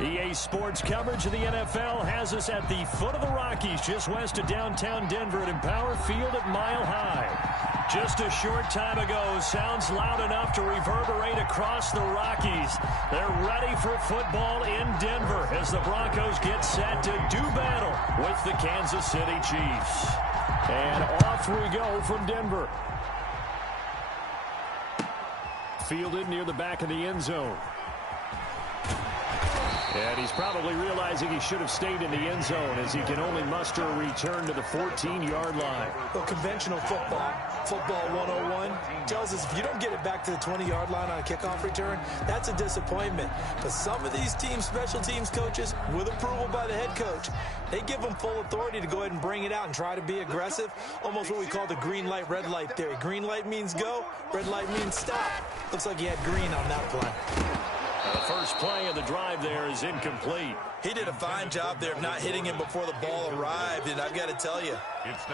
EA Sports coverage of the NFL has us at the foot of the Rockies, just west of downtown Denver at Empower Field at Mile High. Just a short time ago, sounds loud enough to reverberate across the Rockies. They're ready for football in Denver as the Broncos get set to do battle with the Kansas City Chiefs. And off we go from Denver. Fielded near the back of the end zone. And he's probably realizing he should have stayed in the end zone as he can only muster a return to the 14-yard line. Well, conventional football 101, tells us if you don't get it back to the 20-yard line on a kickoff return, that's a disappointment. But some of these teams, special teams coaches, with approval by the head coach, they give them full authority to go ahead and bring it out and try to be aggressive, almost what we call the green light, red light theory. Green light means go, red light means stop. Looks like he had green on that play. The first play of the drive there is incomplete. He did a fine job there of not hitting him before the ball arrived, and I've got to tell you,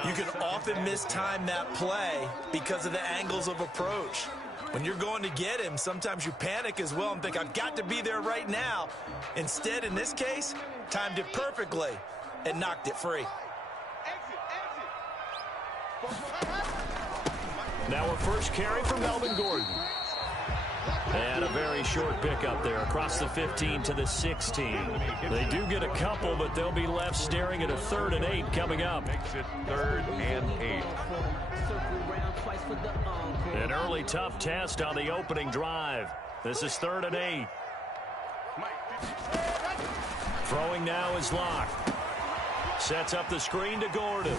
you can often mistime that play because of the angles of approach. When you're going to get him, sometimes you panic as well and think, I've got to be there right now. Instead, in this case, timed it perfectly and knocked it free. Now a first carry from Melvin Gordon. And a very short pickup there across the 15 to the 16. They do get a couple, but they'll be left staring at a 3rd and 8 coming up. Makes it 3rd and 8. An early tough test on the opening drive. This is 3rd and 8. Throwing now is Locke. Sets up the screen to Gordon.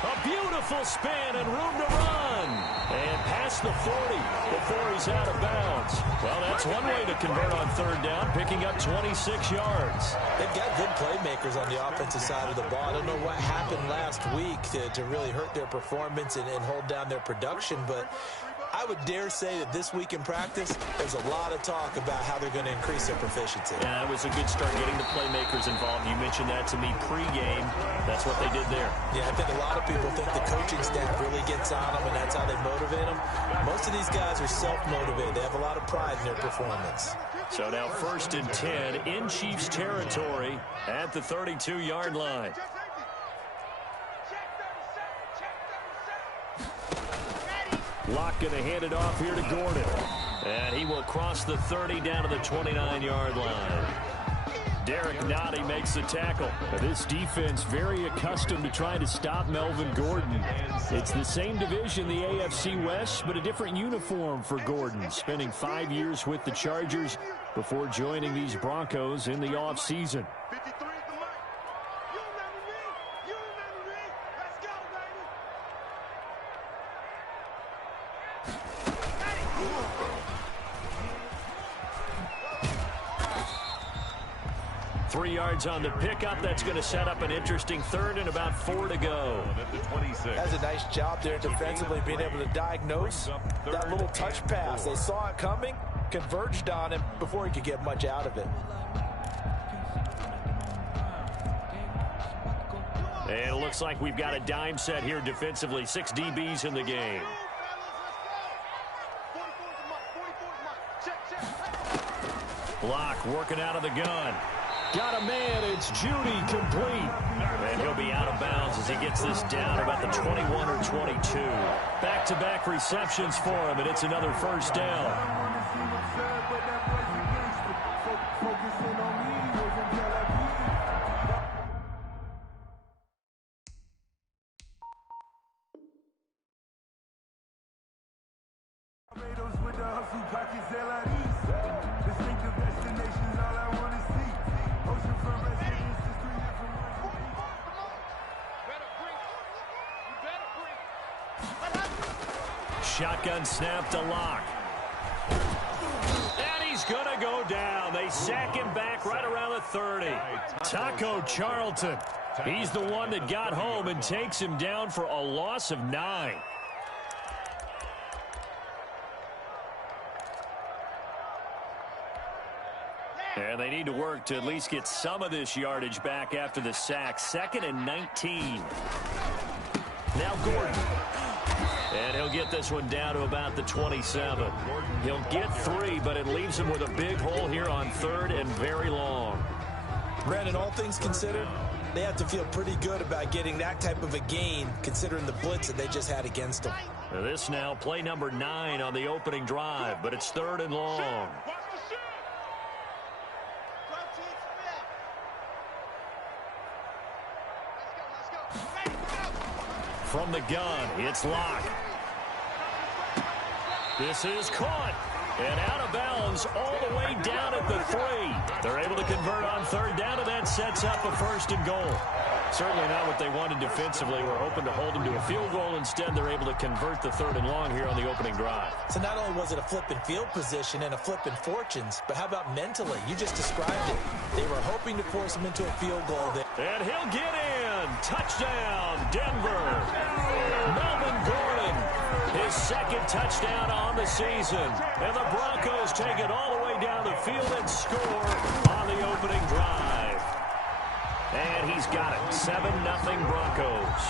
A beautiful spin and room to run. And past the 40 before he's out of bounds. Well, that's one way to convert on 3rd down, picking up 26 yards. They've got good playmakers on the offensive side of the ball. I don't know what happened last week to really hurt their performance and hold down their production, but I would dare say that this week in practice, there's a lot of talk about how they're going to increase their proficiency. Yeah, that was a good start getting the playmakers involved. You mentioned that to me pregame. That's what they did there. Yeah, I think a lot of people think the coaching staff really gets on them, and that's how they motivate them. Most of these guys are self-motivated. They have a lot of pride in their performance. So now 1st and 10 in Chiefs territory at the 32-yard line. Locke going to hand it off here to Gordon. And he will cross the 30 down to the 29-yard line. Derek Nottie makes the tackle. This defense very accustomed to trying to stop Melvin Gordon. It's the same division, the AFC West, but a different uniform for Gordon, spending 5 years with the Chargers before joining these Broncos in the offseason. Three yards on the pickup. That's going to set up an interesting 3rd and about 4 to go. That's a nice job there defensively, being able to diagnose that little touch pass. They saw it coming, converged on him before he could get much out of it. And it looks like we've got a dime set here defensively. 6 DBs in the game. Block working out of the gun. Got a man. It's Judy complete. And he'll be out of bounds as he gets this down about the 21 or 22. Back-to-back receptions for him, and it's another 1st down. Shotgun snap to Locke. And he's going to go down. They sack him back right around the 30. Taco Charlton. He's the one that got home and takes him down for a loss of 9. And they need to work to at least get some of this yardage back after the sack. 2nd and 19. Now Gordon. And he'll get this one down to about the 27. He'll get 3, but it leaves him with a big hole here on 3rd and very long. Brandon, all things considered, they have to feel pretty good about getting that type of a gain considering the blitz that they just had against them. Now this now play number 9 on the opening drive, but it's 3rd and long. From the gun, it's Locke. This is caught. And out of bounds all the way down at the 3. They're able to convert on 3rd down, and that sets up a 1st and goal. Certainly not what they wanted defensively. We're hoping to hold them to a field goal. Instead, they're able to convert the 3rd and long here on the opening drive. So not only was it a flipping field position and a flipping fortunes, but how about mentally? You just described it. They were hoping to force him into a field goal there. And he'll get in. Touchdown, Denver. Melvin Gordon, his 2nd touchdown on the season. And the Broncos take it all the way down the field and score on the opening drive. And he's got it. 7-0 Broncos.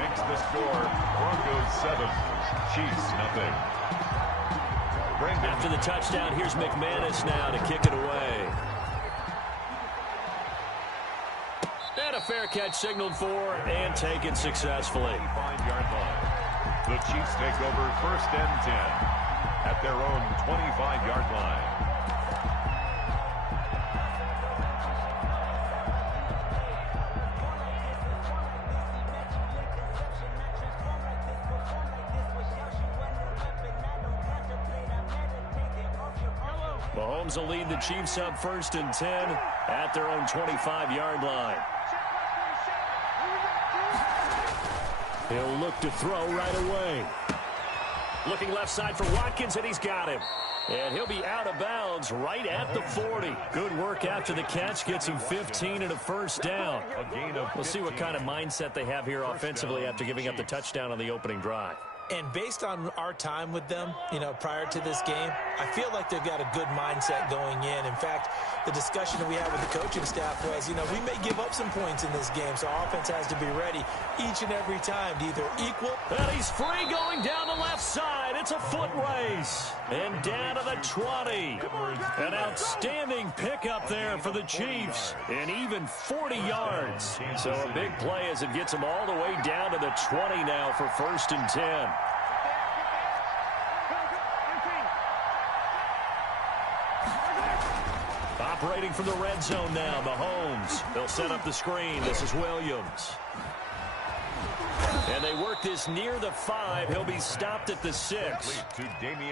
Makes the score Broncos 7, Chiefs 0. After the touchdown, here's McManus now to kick it away. And a fair catch signaled for and taken successfully. 25-yard line. The Chiefs take over 1st and 10 at their own 25-yard line. Mahomes will lead the Chiefs up 1st and 10 at their own 25-yard line. He'll look to throw right away. Looking left side for Watkins, and he's got him. And he'll be out of bounds right at the 40. Good work after the catch. Gets him 15 and a 1st down. We'll see what kind of mindset they have here offensively after giving up the touchdown on the opening drive. And based on our time with them, prior to this game, I feel like they've got a good mindset going in. In fact, the discussion that we had with the coaching staff was, we may give up some points in this game, so our offense has to be ready each and every time to either equal. And he's free going down the left side. It's a foot race. And down to the 20. An outstanding pickup there for the Chiefs. And even 40 yards. So a big play as it gets them all the way down to the 20 now for 1st and 10. Operating from the red zone now, Mahomes. They'll set up the screen. This is Williams. And they work this near the 5. He'll be stopped at the 6.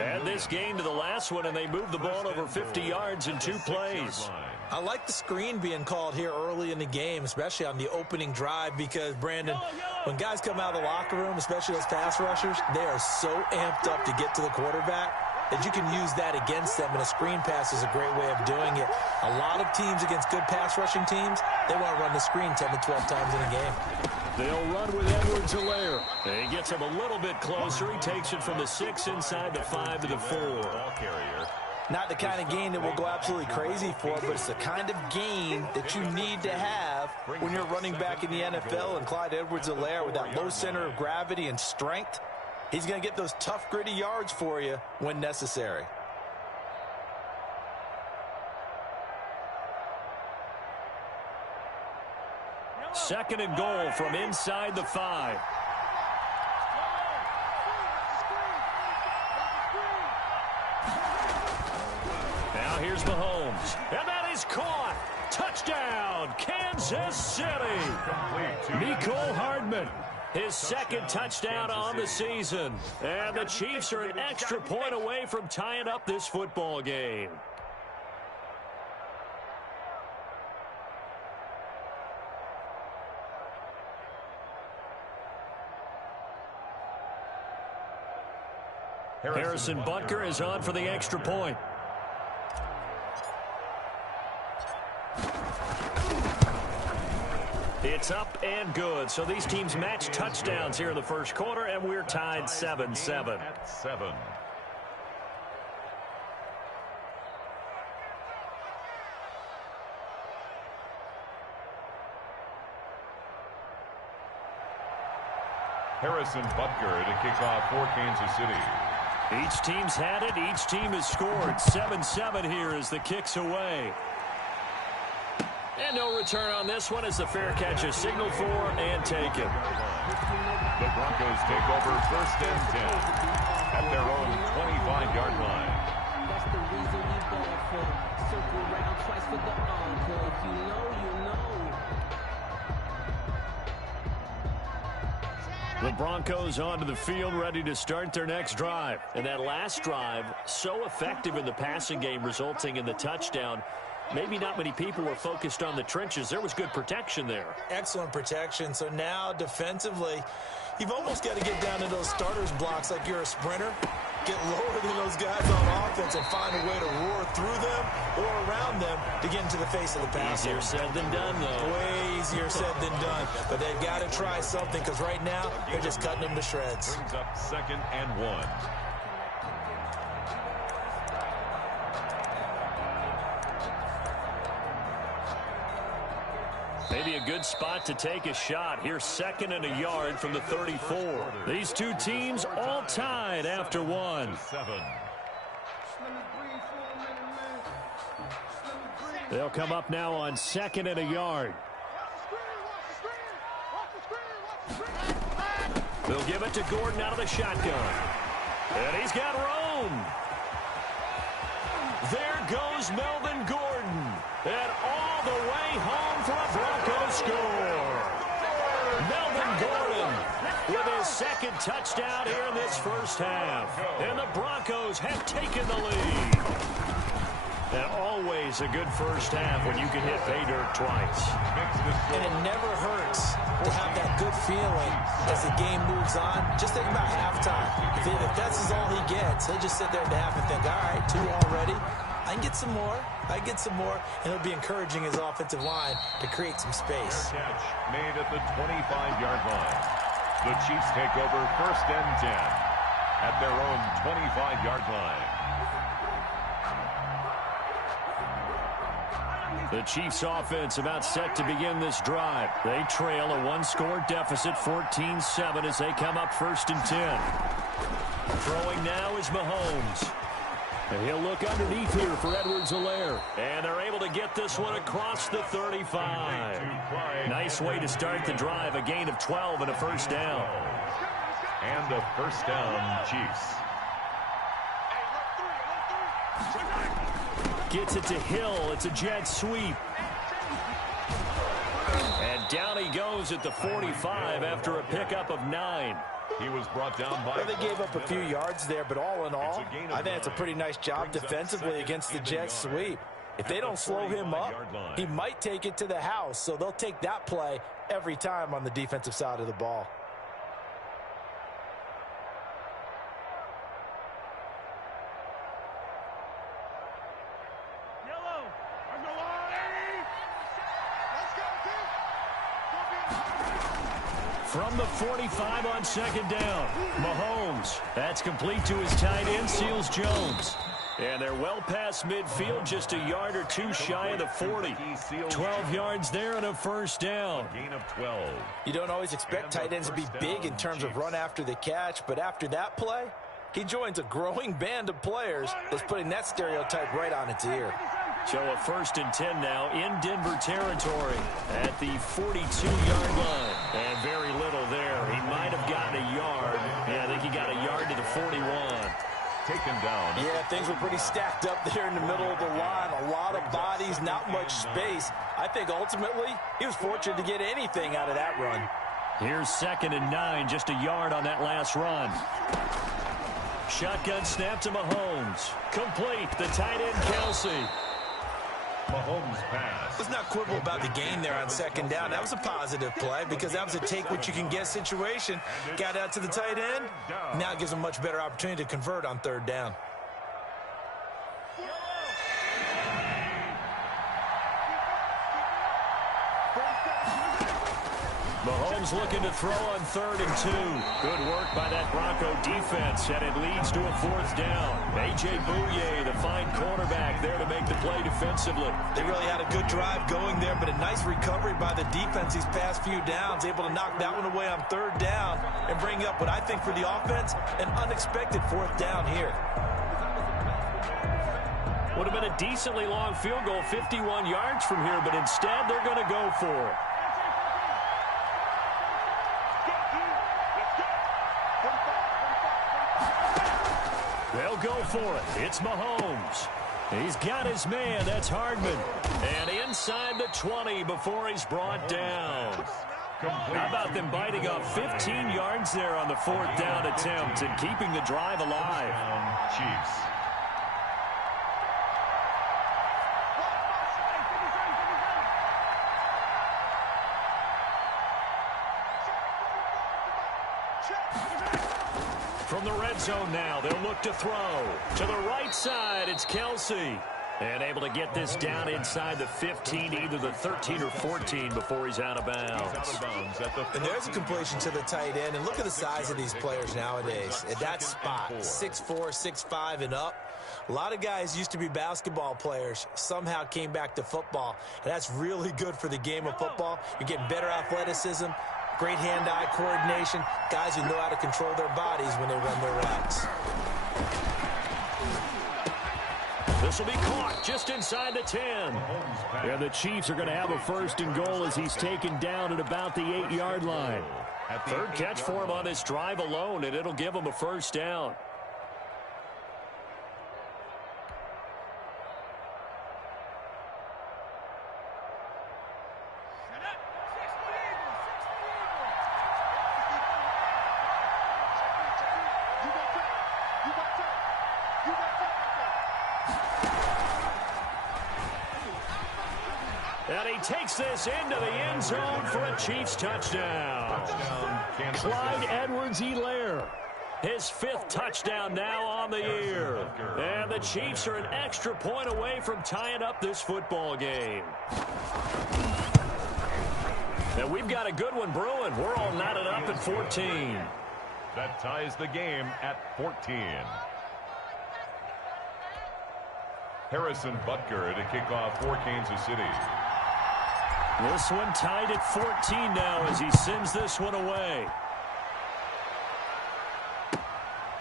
And this gain to the last one, and they move the ball over 50 yards in 2 plays. I like the screen being called here early in the game, especially on the opening drive, because, Brandon, when guys come out of the locker room, especially those pass rushers, they are so amped up to get to the quarterback that you can use that against them, and a screen pass is a great way of doing it. A lot of teams against good pass rushing teams, they want to run the screen 10 to 12 times in a game. They'll run with Edwards-Helaire. He gets him a little bit closer. He takes it from the 6 inside the 5 to the 4. Ball carrier. Not the kind of gain that we'll go absolutely crazy for, but it's the kind of gain that you need to have when you're running back in the NFL. And Clyde Edwards-Helaire, with that low center of gravity and strength, he's going to get those tough, gritty yards for you when necessary. Second and goal from inside the 5. Now here's Mahomes. And that is caught. Touchdown, Kansas City. Mecole Hardman. His 2nd touchdown on the season. And the Chiefs are an extra point away from tying up this football game. Harrison Butker is on for the extra point. It's up and good. So these teams match touchdowns here in the first quarter, and we're tied 7-7. At 7. Harrison Butker to kick off for Kansas City. Each team's had it. Each team has scored. 7-7 here as the kick's away. And no return on this one as the fair catch is signaled for and taken. The Broncos take over 1st and 10 at their own 25-yard line. That's the reason we ball for. Circle around twice for the encore. If you know, you know. The Broncos onto the field, ready to start their next drive. And that last drive, so effective in the passing game, resulting in the touchdown. Maybe not many people were focused on the trenches. There was good protection there. Excellent protection. So now defensively, you've almost got to get down to those starters blocks like you're a sprinter. Get lower than those guys on offense and find a way to roar through them or around them to get into the face of the pass. Easier said than done, though. Way easier said than done. But they've got to try something because right now they're just cutting them to shreds. Brings up 2nd and 1. Maybe a good spot to take a shot. Here's 2nd and a yard from the 34. These two teams all tied after one. 7. They'll come up now on 2nd and a yard. They'll give it to Gordon out of the shotgun. And he's got room. There goes Melvin Gordon. And all the way home for a Broncos score. Melvin Gordon with his 2nd touchdown here in this first half. And the Broncos have taken the lead. And always a good first half when you can hit pay dirt twice. And it never hurts to have that good feeling as the game moves on. Just think about halftime. If that's all he gets, he'll just sit there at the half and think, all right, 2 already. I can get some more. I get some more. And it'll be encouraging his offensive line to create some space. Catch made at the 25-yard line. The Chiefs take over 1st and 10 at their own 25-yard line. The Chiefs offense about set to begin this drive. They trail a 1-score deficit, 14-7 as they come up 1st and 10. Throwing now is Mahomes. And he'll look underneath here for Edwards-Helaire. And they're able to get this one across the 35. Nice way to start the drive. A gain of 12 and a first down. And a first down, Chiefs. Gets it to Hill. It's a jet sweep. And down he goes at the 45 after a pickup of 9. He was brought down by... Well, they gave up a few yards there, but all in all, I think it's a pretty nice job defensively against the jet sweep. If they don't slow him up, he might take it to the house, so they'll take that play every time on the defensive side of the ball. From the 45 on 2nd down, Mahomes. That's complete to his tight end, Seals Jones. And they're well past midfield, just a yard or 2 shy of the 40. 12 yards there and a first down. Gain of 12. You don't always expect tight ends to be big in terms of run after the catch, but after that play, he joins a growing band of players that's putting that stereotype right on its ear. So a 1st and 10 now in Denver territory at the 42-yard line. And very little there. He might have gotten a yard. Yeah, I think he got a yard to the 41. Taken down. Yeah, things were pretty stacked up there in the middle of the line. A lot of bodies, not much space. I think ultimately he was fortunate to get anything out of that run. Here's 2nd and 9, just a yard on that last run. Shotgun snap to Mahomes. Complete, the tight end Kelsey. Mahomes pass. Let's not quibble about the gain there on 2nd down. That was a positive play because that was a take-what-you-can-get situation. Got out to the tight end. Now it gives them a much better opportunity to convert on 3rd down. Mahomes looking to throw on 3rd and 2. Good work by that Bronco defense, and it leads to a 4th down. A.J. Bouye, the fine cornerback, there to make the play defensively. They really had a good drive going there, but a nice recovery by the defense these past few downs, able to knock that one away on 3rd down. and bring up what I think for the offense, an unexpected 4th down here. Would have been a decently long field goal, 51 yards from here, but instead they're going to go for it. They'll go for it. It's Mahomes. He's got his man. That's Hardman. And inside the 20 before he's brought down. How about them biting off 15 yards there on the 4th down attempt and keeping the drive alive? Chiefs. From the red zone now, they'll look to throw. To the right side, it's Kelsey. And able to get this down inside the 15, either the 13 or 14 before he's out of bounds. And there's a completion to the tight end. And look at the size of these players nowadays. At that spot, 6'4", 6'5", and up. A lot of guys used to be basketball players, somehow came back to football. And that's really good for the game of football. You're getting better athleticism, great hand-eye coordination, guys who know how to control their bodies when they run their routes. This will be caught just inside the 10. And the Chiefs are going to have a 1st and goal as he's taken down at about the 8-yard line. 3rd catch for him on this drive alone, and it'll give him a 1st down. And he takes this into the end zone for a Chiefs touchdown. Clyde Edwards-Helaire, his 5th touchdown now on the year. And the Chiefs are an extra point away from tying up this football game. Now we've got a good one brewing. We're all knotted up at 14. That ties the game at 14. Harrison Butker to kick off for Kansas City. This one tied at 14 now as he sends this one away.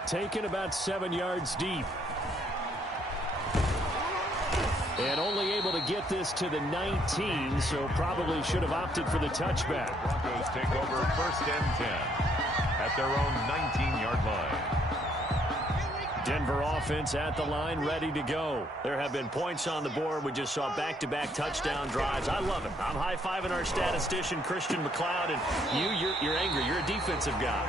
Taken about 7 yards deep. And only able to get this to the 19, so probably should have opted for the touchback. Broncos take over 1st and 10 at their own 19-yard line. Denver offense at the line, ready to go. There have been points on the board. We just saw back-to-back touchdown drives. I love it. I'm high-fiving our statistician, Christian McLeod, and you're angry. You're a defensive guy.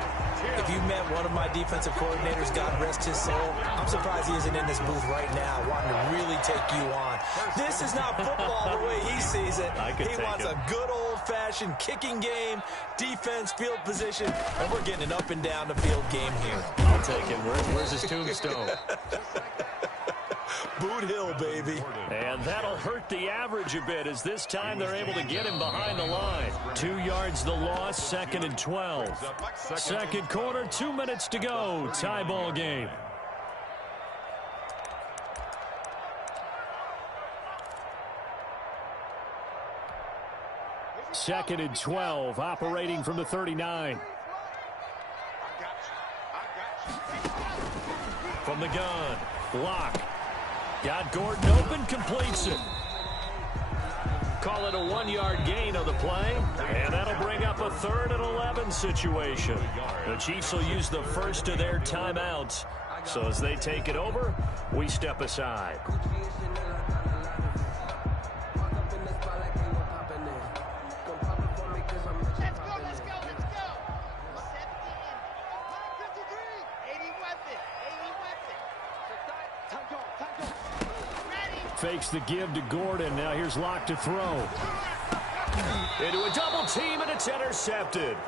If you met one of my defensive coordinators, God rest his soul, I'm surprised he isn't in this booth right now wanting to really take you on. This is not football the way he sees it. He wants a good old-fashioned kicking game, defense, field position, and we're getting an up-and-down-the-field game here. I'll take it. Where's his tombstone? Boot Hill, baby. And that'll hurt the average a bit as this time they're able to get him behind the line. 2 yards the loss, 2nd and 12. Second quarter, 2 minutes to go. Tie ball game. Second and 12, operating from the 39. From the gun, Locke. Got Gordon open, completes it. Call it a 1-yard gain on the play, and that'll bring up a 3rd and 11 situation. The Chiefs will use the first of their timeouts. So as they take it over, we step aside. Fakes the give to Gordon. Now here's Locke to throw. Into a double team, and it's intercepted.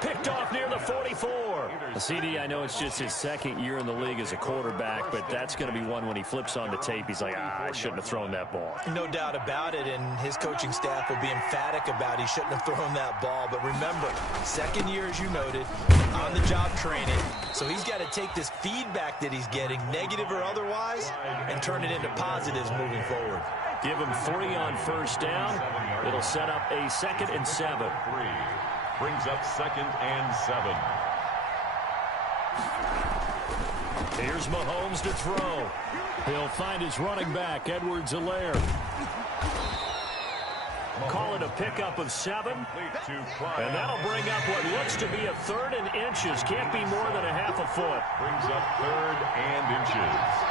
Picked off near the 44. CD, I know it's just his 2nd year in the league as a quarterback, but that's going to be one when he flips on the tape. He's like, I shouldn't have thrown that ball. No doubt about it, and his coaching staff will be emphatic about he shouldn't have thrown that ball. But remember, 2nd year, as you noted, on-the-job training. So he's got to take this feedback that he's getting, negative or otherwise, and turn it into positives moving forward. Give him 3 on 1st down. It'll set up a 2nd and 7. Brings up 2nd and 7. Here's Mahomes to throw. He'll find his running back, Edwards-Helaire. Call it a pickup of 7. And that'll bring up what looks to be a 3rd and inches. Can't be more than a half a foot. Brings up 3rd and inches.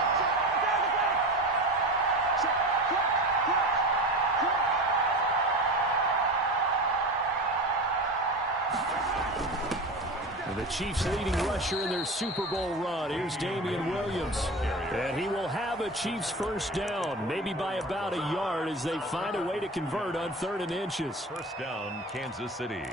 The Chiefs' leading rusher in their Super Bowl run. Here's Damian Williams. And he will have a Chiefs first down, maybe by about a yard as they find a way to convert on 3rd and inches. First down, Kansas City.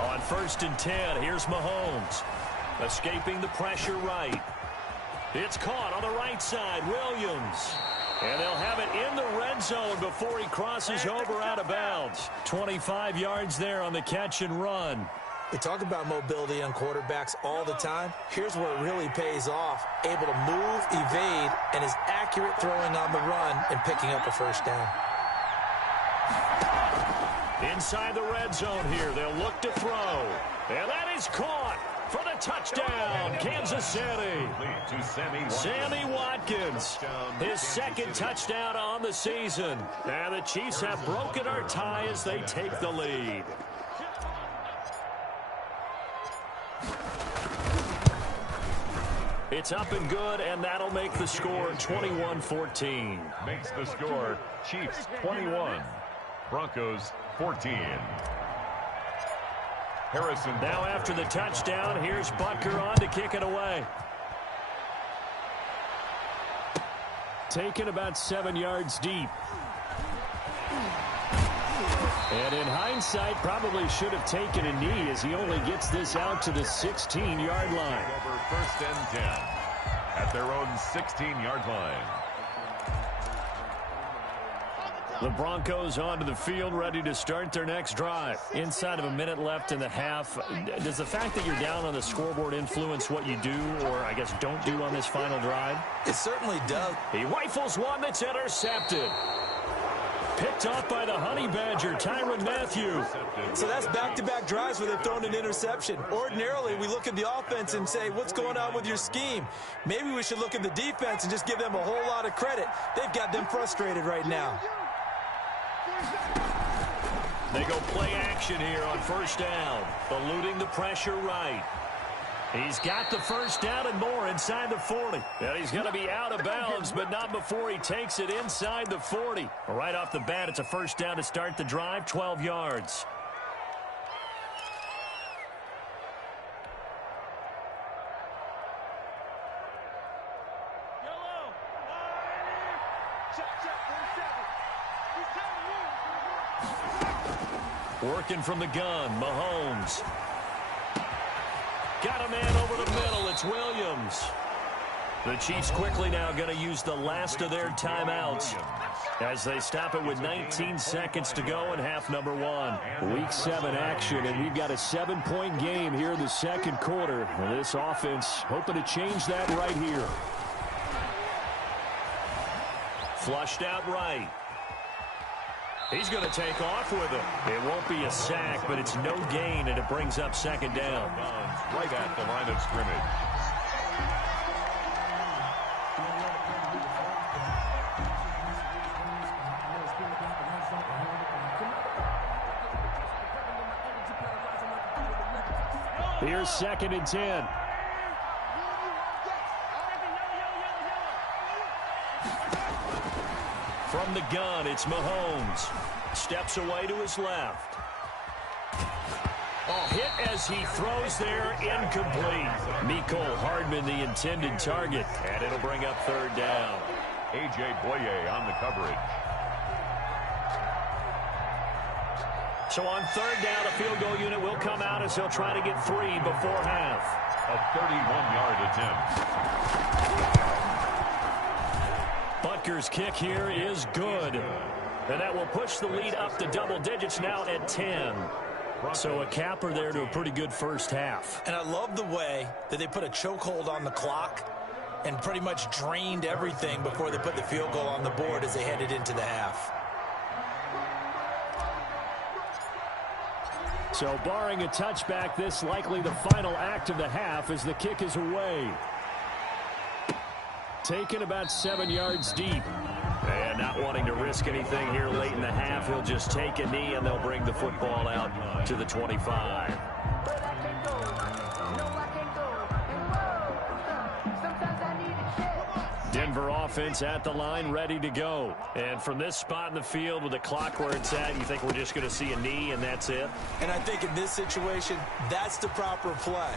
On 1st and 10, here's Mahomes. Escaping the pressure right. It's caught on the right side, Williams. And they'll have it in the red zone before he crosses over out of bounds. 25 yards there on the catch and run. We talk about mobility on quarterbacks all the time. Here's where it really pays off. Able to move, evade, and is accurate throwing on the run and picking up a first down. Inside the red zone here, they'll look to throw. And that is caught for the touchdown, Kansas City. Sammy Watkins, his 2nd touchdown on the season. And the Chiefs have broken our tie as they take the lead. It's up and good, and that'll make the score 21-14. Makes the score Chiefs 21, Broncos 14. Harrison. Now after the touchdown, here's Butker on to kick it away. Taken about 7 yards deep. And in hindsight, probably should have taken a knee as he only gets this out to the 16-yard line. Over 1st and 10 at their own 16-yard line. The Broncos onto the field, ready to start their next drive. Inside of a minute left in the half, does the fact that you're down on the scoreboard influence what you do, or I guess don't do on this final drive? It certainly does. He rifles one that's intercepted. Picked off by the Honey Badger, Tyrann Mathieu. So that's back-to-back drives where they've thrown an interception. Ordinarily, we look at the offense and say, what's going on with your scheme? Maybe we should look at the defense and just give them a whole lot of credit. They've got them frustrated right now. They go play action here on 1st down, eluding the pressure right. He's got the first down and more inside the 40. And he's going to be out of bounds, but not before he takes it inside the 40. Right off the bat, it's a first down to start the drive, 12 yards. Working from the gun, Mahomes. Got a man over the middle. It's Williams. The Chiefs quickly now going to use the last of their timeouts as they stop it with 19 seconds to go in half number 1. Week 7 action, and we've got a 7-point game here in the second quarter. And this offense hoping to change that right here. Flushed out right. He's going to take off with it. It won't be a sack, but it's no gain, and it brings up 2nd down. Right at the line of scrimmage. Here's 2nd and 10. From the gun, it's Mahomes. Steps away to his left. Oh, hit as he throws there, incomplete. Mecole Hardman, the intended target, and it'll bring up 3rd down. A.J. Boye on the coverage. So on 3rd down, a field goal unit will come out as he'll try to get 3 before half. A 31-yard attempt. Butker's kick here is good. And that will push the lead up to double digits now at 10. So a capper there to a pretty good first half. And I love the way that they put a chokehold on the clock and pretty much drained everything before they put the field goal on the board as they headed into the half. So barring a touchback, this likely the final act of the half as the kick is away. Taken about 7 yards deep. And not wanting to risk anything here late in the half, he'll just take a knee and they'll bring the football out to the 25. Denver offense at the line, ready to go. And from this spot in the field with the clock where it's at, you think we're just going to see a knee and that's it? And I think in this situation, that's the proper play.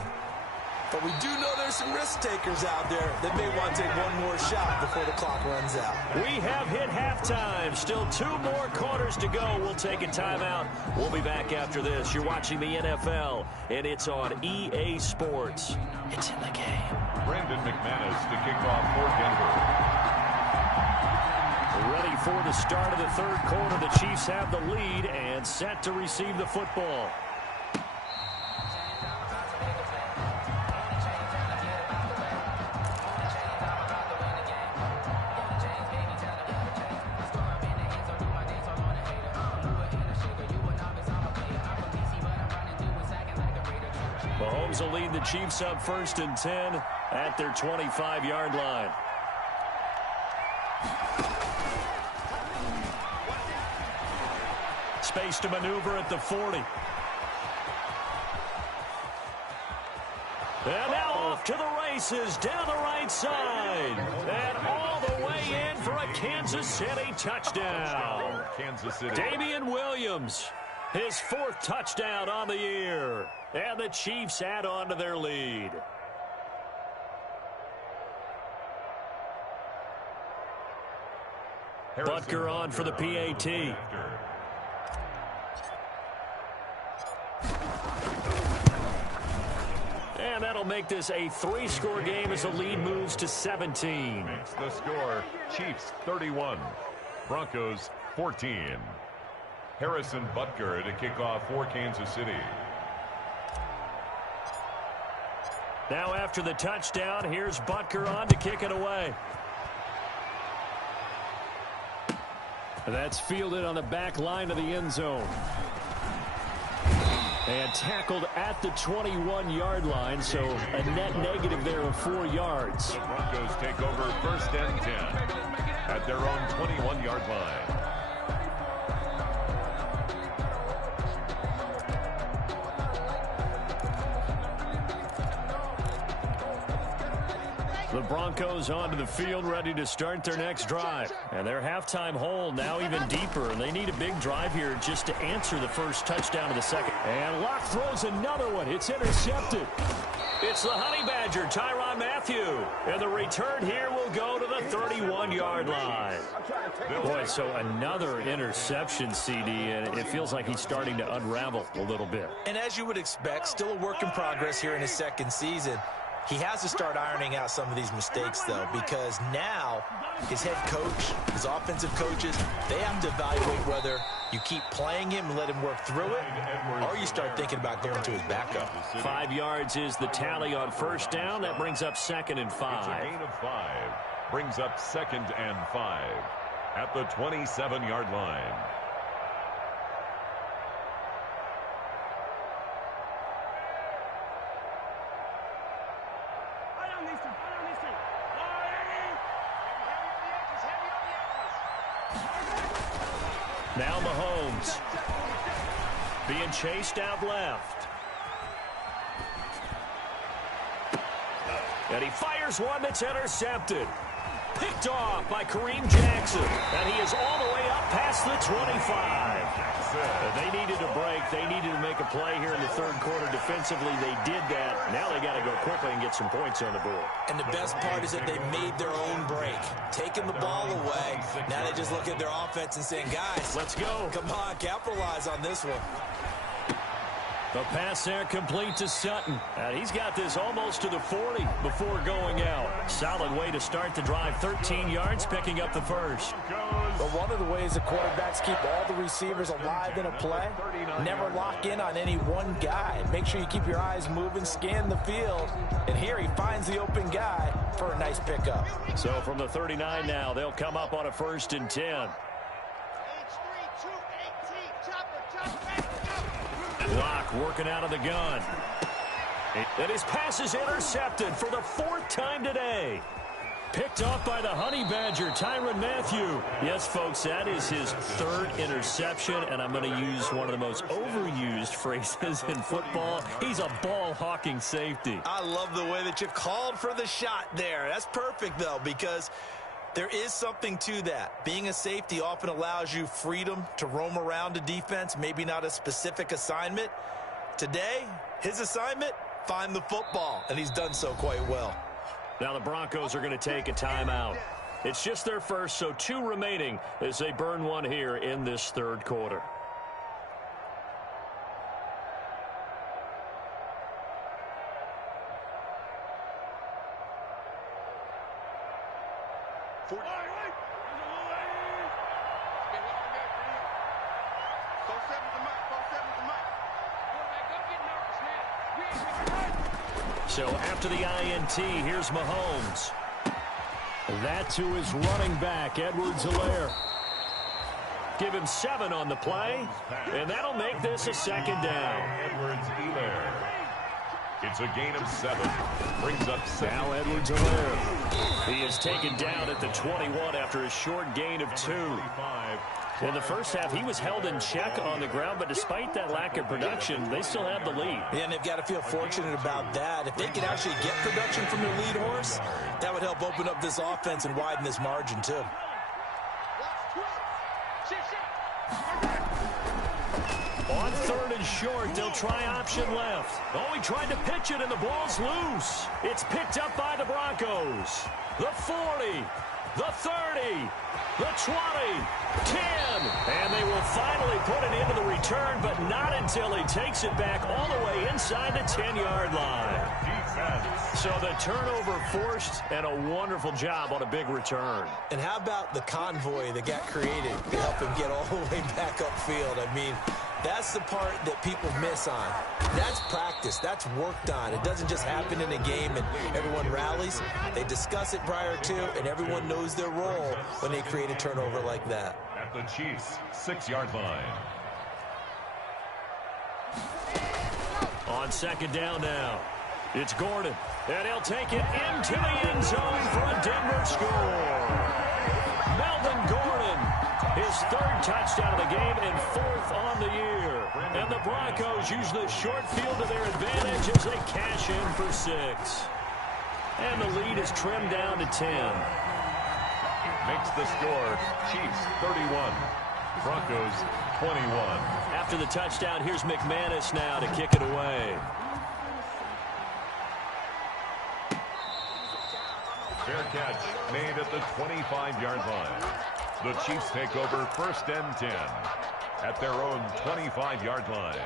But we do know there's some risk takers out there that may want to take one more shot before the clock runs out. We have hit halftime. Still 2 more quarters to go. We'll take a timeout. We'll be back after this. You're watching the NFL, and it's on EA Sports. It's in the game. Brandon McManus to kick off for Denver. Ready for the start of the third quarter. The Chiefs have the lead and set to receive the football. Mahomes will lead the Chiefs up 1st and 10 at their 25-yard line. Space to maneuver at the 40. And now off to the races down the right side. And all the way in for a Kansas City touchdown. Kansas City. Damian Williams, his 4th touchdown on the year. And the Chiefs add on to their lead. Butker on for the PAT. And that'll make this a 3-score game as the lead moves to 17. Makes the score Chiefs 31, Broncos 14. Harrison Butker to kick off for Kansas City. Now after the touchdown, here's Butker on to kick it away. That's fielded on the back line of the end zone. And tackled at the 21-yard line, so a net negative there of 4 yards. The Broncos take over 1st and 10 at their own 21-yard line. The Broncos onto the field, ready to start their next drive. And their halftime hole now even deeper, and they need a big drive here just to answer the first touchdown of the second. And Locke throws another one. It's intercepted. It's the Honey Badger, Tyrann Mathieu. And the return here will go to the 31-yard line. Boy, so another interception, CD, and it feels like he's starting to unravel a little bit. And as you would expect, still a work in progress here in his 2nd season. He has to start ironing out some of these mistakes, though, because now his head coach, his offensive coaches, they have to evaluate whether you keep playing him and let him work through it, or you start thinking about going to his backup. 5 yards is the tally on 1st down. That brings up 2nd and 5. It's a gain of 5. Brings up 2nd and 5 at the 27-yard line. Now Mahomes being chased out left. And he fires one that's intercepted. Picked off by Kareem Jackson. And he is all the way up past the 25. They needed a break. They needed to make a play here in the 3rd quarter defensively. They did that. Now they got to go quickly and get some points on the board. And the best part is that they made their own break. Taking the ball away. Now they just look at their offense and saying, guys, let's go. Come on, capitalize on this one. The pass there complete to Sutton. And he's got this almost to the 40 before going out. Solid way to start the drive. 13 yards, picking up the first. But one of the ways the quarterbacks keep all the receivers alive in a play, never lock in on any one guy. Make sure you keep your eyes moving, scan the field. And here he finds the open guy for a nice pickup. So from the 39 now, they'll come up on a 1st and 10. Block working out of the gun. And his pass is intercepted for the 4th time today. Picked off by the Honey Badger, Tyrann Mathieu. Yes, folks, that is his 3rd interception, and I'm going to use one of the most overused phrases in football. He's a ball-hawking safety. I love the way that you called for the shot there. That's perfect, though, because there is something to that. Being a safety often allows you freedom to roam around a defense, maybe not a specific assignment. Today, his assignment, find the football, and he's done so quite well. Now the Broncos are going to take a timeout. It's just their first, so 2 remaining as they burn one here in this 3rd quarter. So after the INT, here's Mahomes. That to his running back, Edwards-Helaire. Give him 7 on the play, and that'll make this a 2nd down. Edwards-Helaire. It's a gain of 7. Brings up 7. Now Edwards-Helaire. He is taken down at the 21 after a short gain of 2. In the first half, he was held in check on the ground, but despite that lack of production, they still have the lead. Yeah, and they've got to feel fortunate about that. If they can actually get production from their lead horse, that would help open up this offense and widen this margin, too. On 3rd and short, they'll try option left. Oh, he tried to pitch it, and the ball's loose. It's picked up by the Broncos. The 40, the 30, the 20, 10. And they will finally put it into the return, but not until he takes it back all the way inside the 10-yard line. So the turnover forced, and a wonderful job on a big return. And how about the convoy that got created to help him get all the way back upfield? I mean, that's the part that people miss on. That's practice. That's worked on. It doesn't just happen in a game and everyone rallies. They discuss it prior to, and everyone knows their role when they create a turnover like that. At the Chiefs' 6-yard line. On 2nd down now, it's Gordon. And he'll take it into the end zone for a Denver score. Melvin Gordon, his 3rd touchdown of the game and 4th on the year. And the Broncos use the short field to their advantage as they cash in for 6. And the lead is trimmed down to 10. Makes the score Chiefs 31, Broncos 21. After the touchdown, here's McManus now to kick it away. Fair catch made at the 25-yard line. The Chiefs take over 1st and 10 at their own 25-yard line.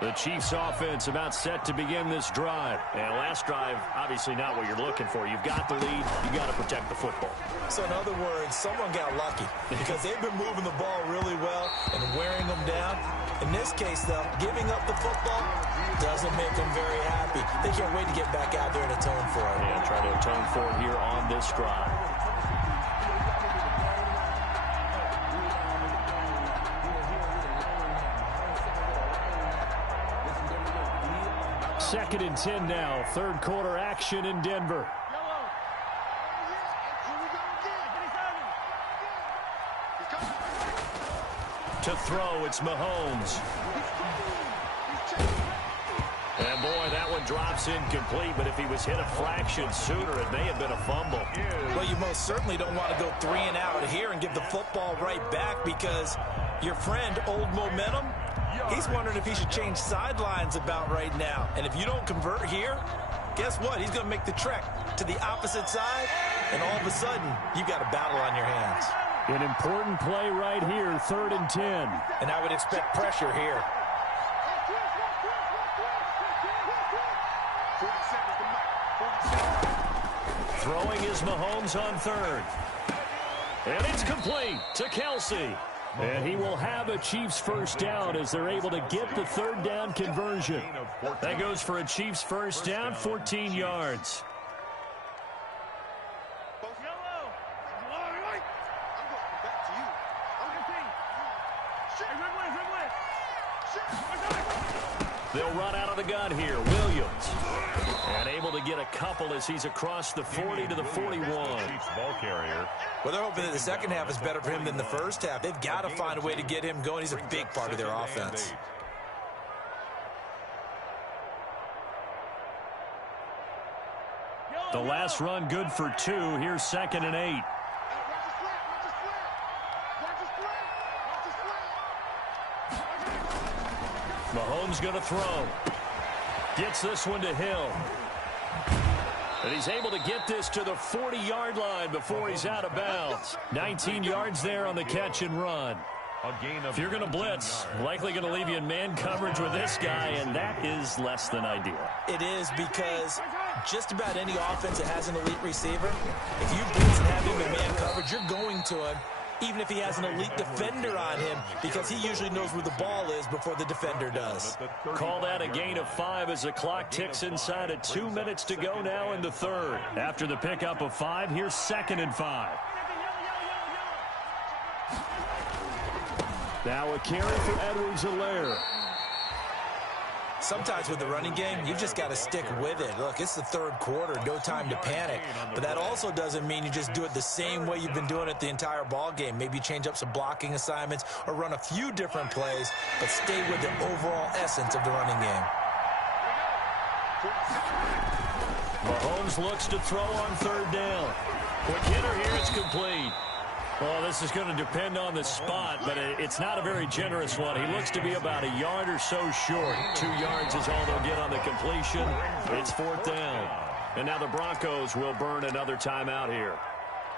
The Chiefs offense about set to begin this drive. And last drive, obviously not what you're looking for. You've got the lead. You got to protect the football. So in other words, someone got lucky because they've been moving the ball really well and wearing them down. In this case, though, giving up the football doesn't make them very happy. They can't wait to get back out there and atone for it. And try to atone for it here on this drive. Second and 10 now. 3rd quarter action in Denver. To throw, it's Mahomes. And boy, that one drops incomplete, but if he was hit a fraction sooner, it may have been a fumble. Well, you most certainly don't want to go 3 and out here and give the football right back because your friend, Old Momentum, he's wondering if he should change sidelines about right now. And if you don't convert here, guess what? He's going to make the trek to the opposite side, and all of a sudden, you've got a battle on your hands. An important play right here, 3rd and 10. And I would expect pressure here. Throwing is Mahomes on third. And it's complete to Kelsey. And he will have a Chiefs first down as they're able to get the third down conversion. That goes for a Chiefs first down, 14 yards. They'll run out of the gun here. Williams. And able to get a couple as he's across the 40 to the 41. Chiefs ball carrier. Well, they're hoping that the second half is better for him than the first half. They've got to find a way to get him going. He's a big part of their offense. The last run good for 2. Here's 2nd and 8. Mahomes going to throw. Gets this one to Hill. And he's able to get this to the 40-yard line before he's out of bounds. 19 yards there on the catch and run. If you're going to blitz, likely going to leave you in man coverage with this guy, and that is less than ideal. It is, because just about any offense that has an elite receiver, if you blitz and have him in man coverage, you're going to him, even if he has an elite defender on him, because he usually knows where the ball is before the defender does. Call that a gain of 5 as the clock ticks inside of 2 minutes to go now in the third. After the pickup of 5, here's 2nd and 5. Now a carry for Edwards-Helaire. Sometimes with the running game, you've just got to stick with it. Look, it's the third quarter, no time to panic. But that also doesn't mean you just do it the same way you've been doing it the entire ball game. Maybe change up some blocking assignments or run a few different plays, but stay with the overall essence of the running game. Mahomes looks to throw on third down. Quick hitter here, it's complete. Well, this is going to depend on the spot, but it's not a very generous one. He looks to be about a yard or so short. 2 yards is all they'll get on the completion. It's 4th down. And now the Broncos will burn another timeout here.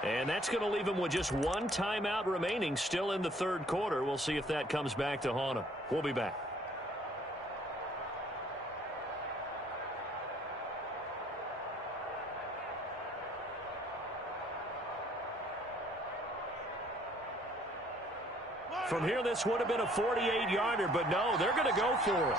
And that's going to leave them with just 1 timeout remaining still in the third quarter. We'll see if that comes back to haunt them. We'll be back. From here, this would have been a 48-yarder, but no, they're going to go for it.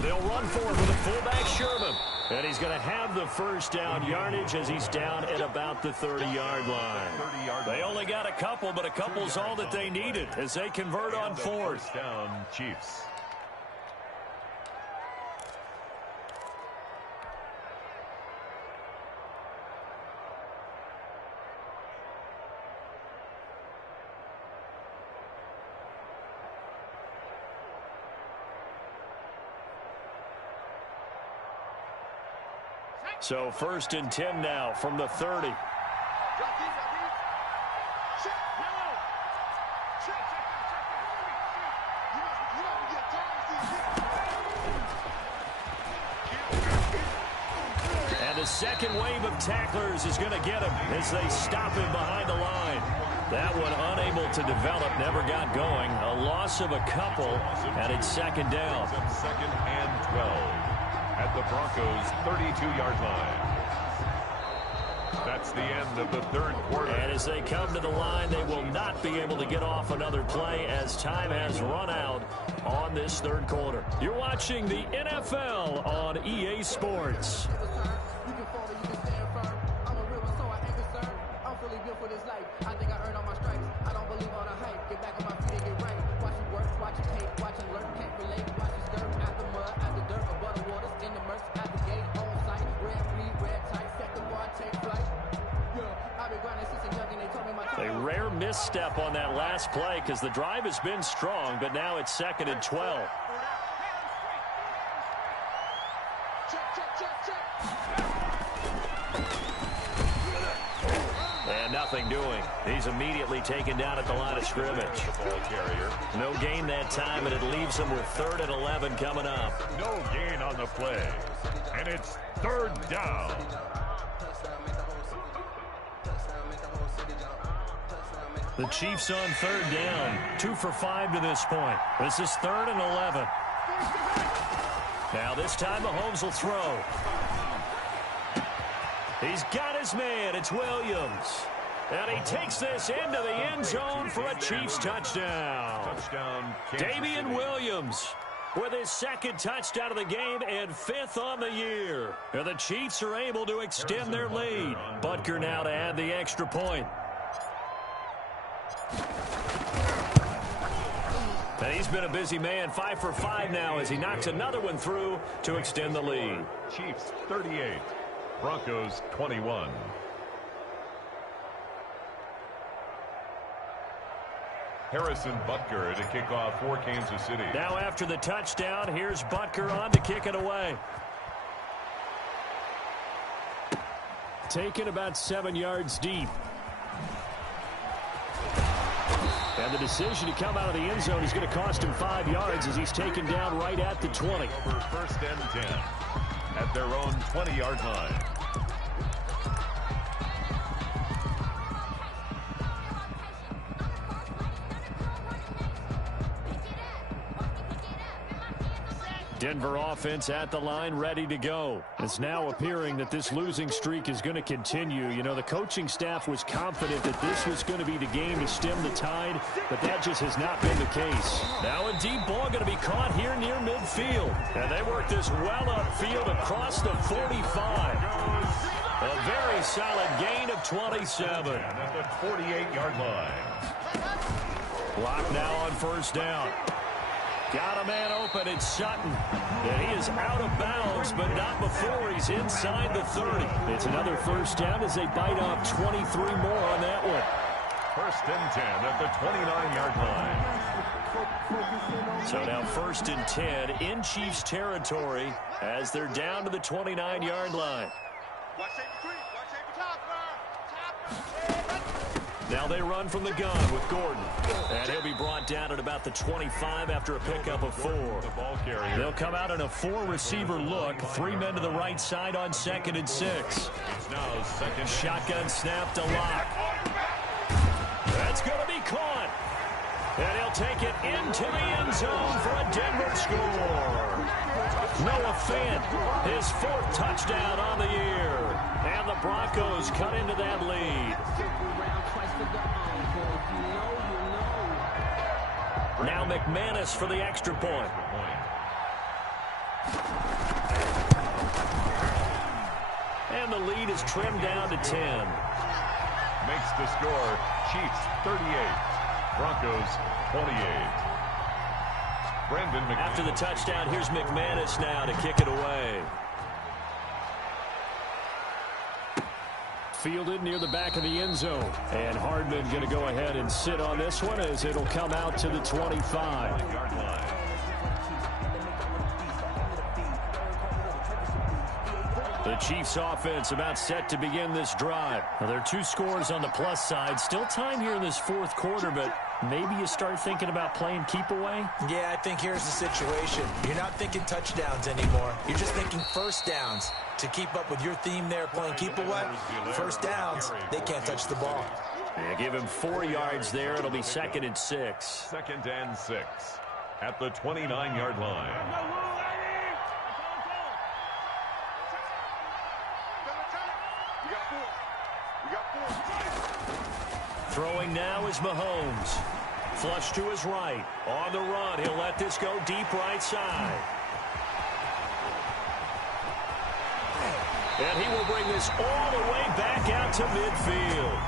They'll run forward with a fullback, Sherman. And he's going to have the first down yardage as he's down at about the 30-yard line. They only got a couple, but a couple's all that they needed as they convert on 4th. Down, Chiefs. So 1st and 10 now from the 30. And the second wave of tacklers is going to get him as they stop him behind the line. That one unable to develop, never got going. A loss of a couple, and it's 2nd down. 2nd and 12. At the Broncos' 32-yard line. That's the end of the third quarter. And as they come to the line, they will not be able to get off another play as time has run out on this third quarter. You're watching the NFL on EA Sports. A rare misstep on that last play because the drive has been strong, but now it's 2nd and 12. And nothing doing. He's immediately taken down at the line of scrimmage. Ball carrier. No gain that time, and it leaves him with 3rd and 11 coming up. No gain on the play. And it's 3rd down. The Chiefs on 3rd down. 2 for 5 to this point. This is 3rd and 11. Now this time Mahomes will throw. He's got his man. It's Williams. And he takes this into the end zone for a Chiefs touchdown. Touchdown, Damian Williams with his 2nd touchdown of the game and 5th on the year. And the Chiefs are able to extend their lead. Butker now to add the extra point. And he's been a busy man. 5 for 5 now as he knocks another one through to extend the lead. Chiefs 38. Broncos 21. Harrison Butker to kick off for Kansas City. Now after the touchdown, here's Butker on to kick it away. Taken about 7 yards deep. And the decision to come out of the end zone is going to cost him 5 yards as he's taken down right at the 20. Over 1st and 10 at their own 20-yard line. Denver offense at the line, ready to go. It's now appearing that this losing streak is going to continue. You know, the coaching staff was confident that this was going to be the game to stem the tide, but that just has not been the case. Now a deep ball going to be caught here near midfield. And they work this well upfield across the 45. A very solid gain of 27. At the 48-yard line. Block now on 1st down. Got a man open, it's Sutton. And he is out of bounds, but not before he's inside the 30. It's another 1st down as they bite off 23 more on that one. 1st and 10 at the 29-yard line. So now 1st and 10 in Chiefs territory as they're down to the 29-yard line. Now they run from the gun with Gordon. And he'll be brought down at about the 25 after a pickup of 4. The ball carrier. They'll come out in a 4-receiver look. 3 men to the right side on 2nd and 6. It's now 2nd. Shotgun snap to Lock. That's going to be caught. And he'll take it into the end zone for a Denver score. Noah Fant, his 4th touchdown on the year. And the Broncos cut into that lead. Now McManus for the extra point. And the lead is trimmed down to 10. Makes the score Chiefs 38, Broncos 28. Brandon McManus. After the touchdown, here's McManus now to kick it away. Fielded near the back of the end zone. And Hardman going to go ahead and sit on this one as it'll come out to the 25. The Chiefs offense about set to begin this drive. Now, there are 2 scores on the plus side. Still time here in this 4th quarter, but maybe you start thinking about playing keep away? Yeah, I think here's the situation. You're not thinking touchdowns anymore. You're just thinking 1st downs. To keep up with your theme there, playing keep away, 1st downs, they can't touch the ball. Yeah, give him 4 yards there. It'll be 2nd and 6. 2nd and 6 at the 29-yard line. Throwing now is Mahomes. Flush to his right. On the run, he'll let this go deep right side. And he will bring this all the way back out to midfield.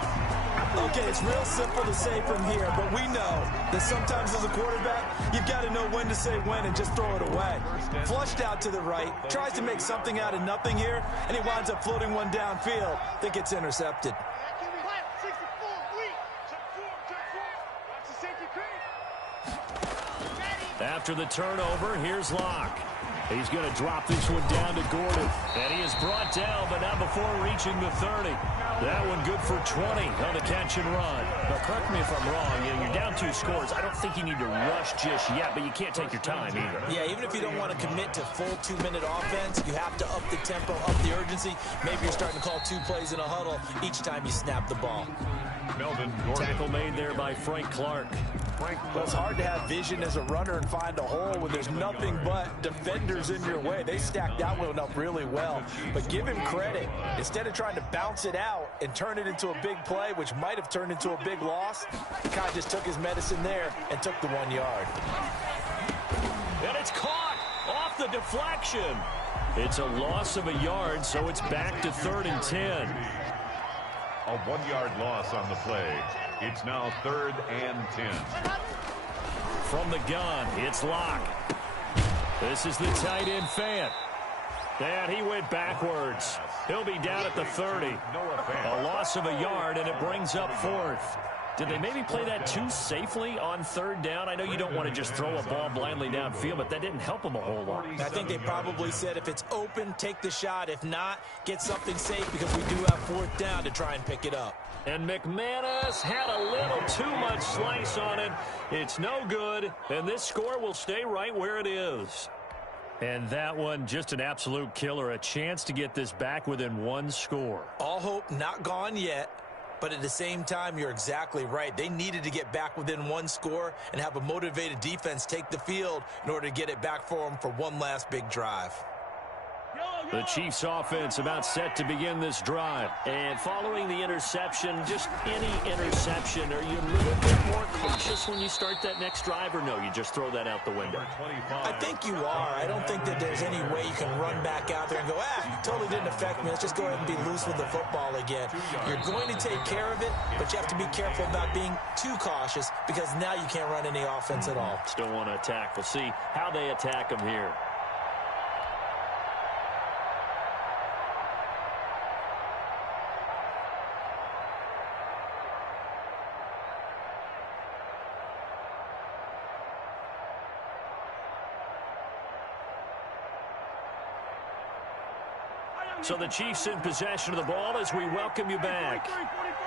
Okay, it's real simple to say from here, but we know that sometimes as a quarterback, you've got to know when to say when and just throw it away. Flushed out to the right, tries to make something out of nothing here, and he winds up floating one downfield that gets intercepted. after the turnover. Here's Locke. He's going to drop this one down to Gordon. And he is brought down, but not before reaching the 30. That one good for 20 on the catch and run. Now, correct me if I'm wrong. You're down 2 scores. I don't think you need to rush just yet, but you can't take your time either. Yeah, even if you don't want to commit to full 2-minute offense, you have to up the tempo, up the urgency. Maybe you're starting to call 2 plays in a huddle each time you snap the ball. Melvin Gordon. Tackle made there by Frank Clark. Well, it's hard to have vision as a runner and find a hole when there's nothing but defenders in your way. They stacked that one up really well. But give him credit. Instead of trying to bounce it out and turn it into a big play, which might have turned into a big loss, he kind of just took his medicine there and took the 1 yard. And it's caught off the deflection. It's a loss of a yard, so it's back to 3rd and 10. A 1-yard loss on the play. It's now 3rd and 10. From the gun, it's Locke. This is the tight end Fant. And he went backwards. He'll be down at the 30. A loss of a yard, and it brings up 4th. Did they maybe play that too safely on 3rd down? I know you don't want to just throw a ball blindly downfield, but that didn't help them a whole lot. I think they probably said if it's open, take the shot. If not, get something safe because we do have 4th down to try and pick it up. And McManus had a little too much slice on it. It's no good, and this score will stay right where it is. And that one, just an absolute killer. A chance to get this back within 1 score. All hope not gone yet. But at the same time, you're exactly right. They needed to get back within 1 score and have a motivated defense take the field in order to get it back for them for one last big drive. The Chiefs offense about set to begin this drive. And following the interception, just any interception, are you a little bit more cautious when you start that next drive, or no, you just throw that out the window? I think you are. I don't think that there's any way you can run back out there and go, totally didn't affect me. Let's just go ahead and be loose with the football again. You're going to take care of it, but you have to be careful about being too cautious because now you can't run any offense at all. Still want to attack. We'll see how they attack them here. So the Chiefs in possession of the ball as we welcome you back.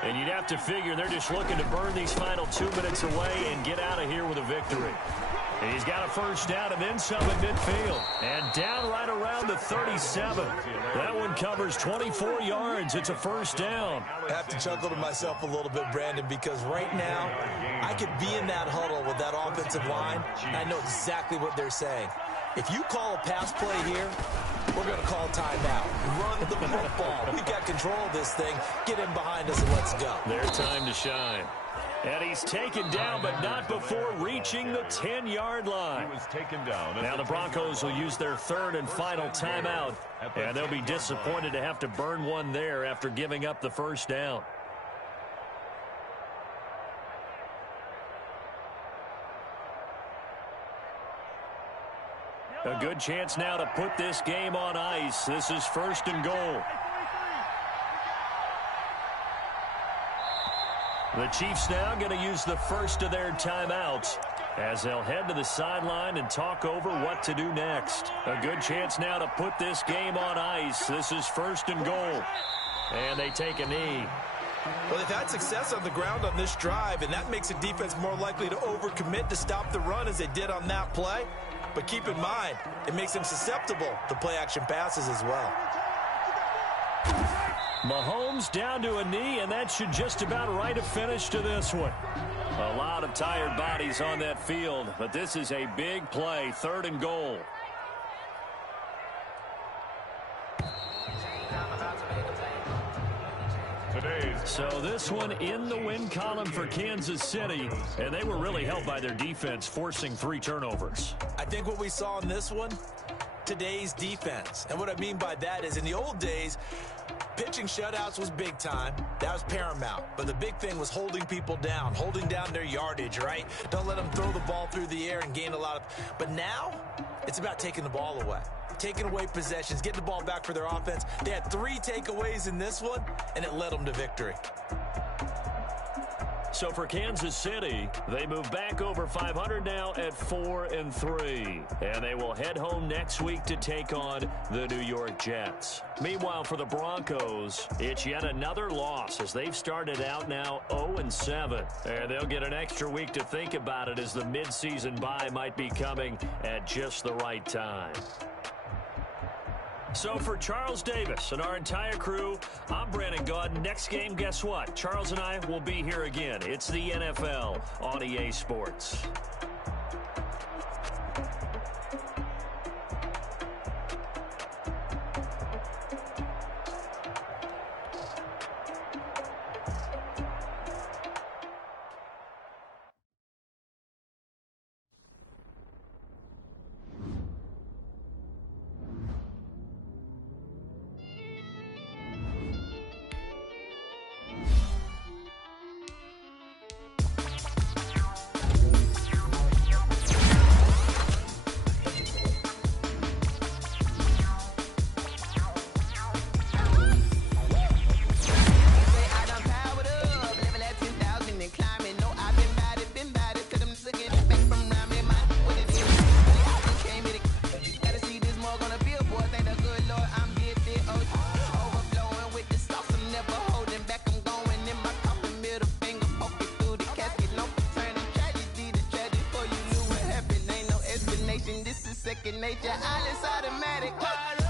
And you'd have to figure they're just looking to burn these final 2 minutes away and get out of here with a victory. And he's got a 1st down and then some at midfield. And down right around the 37. That one covers 24 yards. It's a 1st down. I have to chuckle to myself a little bit, Brandon, because right now I could be in that huddle with that offensive line, and I know exactly what they're saying. If you call a pass play here, we're going to call timeout. Run the football. We got control of this thing. Get in behind us and let's go. Their time to shine. And he's taken down, but not before reaching the 10-yard line. He was taken down. Now the Broncos will use their 3rd and final timeout, and they'll be disappointed to have to burn one there after giving up the 1st down. A good chance now to put this game on ice. This is 1st and goal. The Chiefs now going to use the first of their timeouts as they'll head to the sideline and talk over what to do next. A good chance now to put this game on ice. This is 1st and goal. And they take a knee. Well, they've had success on the ground on this drive, and that makes a defense more likely to overcommit to stop the run as they did on that play. But keep in mind, it makes them susceptible to play-action passes as well. Mahomes down to a knee, and that should just about write a finish to this one. A lot of tired bodies on that field, but this is a big play, 3rd and goal. So this one in the win column for Kansas City, and they were really helped by their defense, forcing 3 turnovers. I think what we saw in this one, today's defense. And what I mean by that is in the old days, pitching shutouts was big time. That was paramount. But the big thing was holding people down, holding down their yardage, right? Don't let them throw the ball through the air and gain a lot of... But now, it's about taking the ball away. Taking away possessions, getting the ball back for their offense. They had 3 takeaways in this one, and it led them to victory. So for Kansas City, they move back over 500 now at 4-3. And they will head home next week to take on the New York Jets. Meanwhile, for the Broncos, it's yet another loss as they've started out now 0-7. And they'll get an extra week to think about it as the midseason bye might be coming at just the right time. So for Charles Davis and our entire crew, I'm Brandon Gaudin. Next game, guess what? Charles and I will be here again. It's the NFL on EA Sports. Nature, all is automatic.